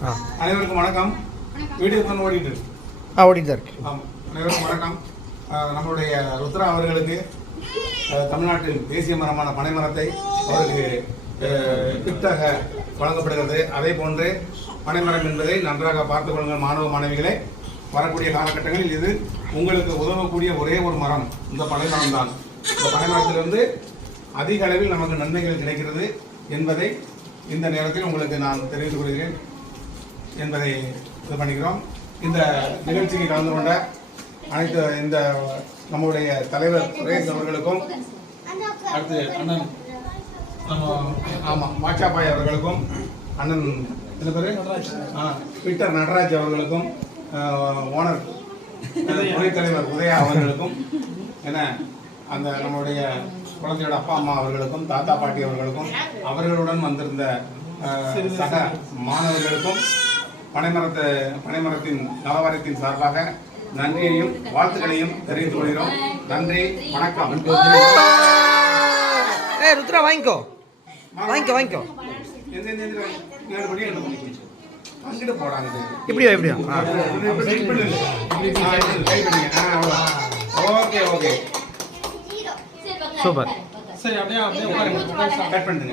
அனைவருக்கும் வணக்கம். வீடியோ தான் ஓடிட்டு இருக்கு. ஓடிட்டு தான் இருக்கு. அனைவருக்கும் வணக்கம். நம்மளுடைய ருத்ரா அவர்களுக்கு தமிழ்நாட்டின் தேசிய மரமான பனைமரத்தை அவருக்கு கிஃப்டாக வழங்கப்படுகிறது. அதே போன்று பனைமரம் என்பதை நன்றாக பார்த்துக் கொள்ளுங்கள் மாணவ மாணவிகளை. வரக்கூடிய காலகட்டங்களில் இது உங்களுக்கு உதவக்கூடிய ஒரே ஒரு மரம் இந்த பனைமரம் தான். இந்த பனைமரத்திலிருந்து அதிக அளவில் நமக்கு நன்மைகள் கிடைக்கிறது என்பதை இந்த நேரத்தில் உங்களுக்கு நான் தெரிவித்துக் கொள்கிறேன் என்பதை இது பண்ணிக்கிறோம். இந்த நிகழ்ச்சிக்கு கலந்து கொண்ட அனைத்து இந்த நம்முடைய தலைவர் சுரேஷ் அவர்களுக்கும், அடுத்து அண்ணன் மாச்சாப்பாய் அவர்களுக்கும், அண்ணன் என்ன பேரு பீட்டர் நடராஜ் அவர்களுக்கும், ஓனர் துணைத் தலைவர் உதயா அவர்களுக்கும், என்ன அந்த நம்முடைய குழந்தையோட அப்பா அம்மா அவர்களுக்கும், தாத்தா பாட்டி அவர்களுக்கும், அவர்களுடன் வந்திருந்த சக மாணவர்களுக்கும் பனைமரத்தின் நலவாரியத்தின் சார்பாக நன்றியையும் வாழ்த்துக்களையும் தெரிவித்துக் கொள்கிறோம். நன்றி, வணக்கம். ருத்ரா வாங்கிக்கோ. இப்படியா ஓகே சூப்பர். சரி, அப்படியே கட் பண்ணுங்க.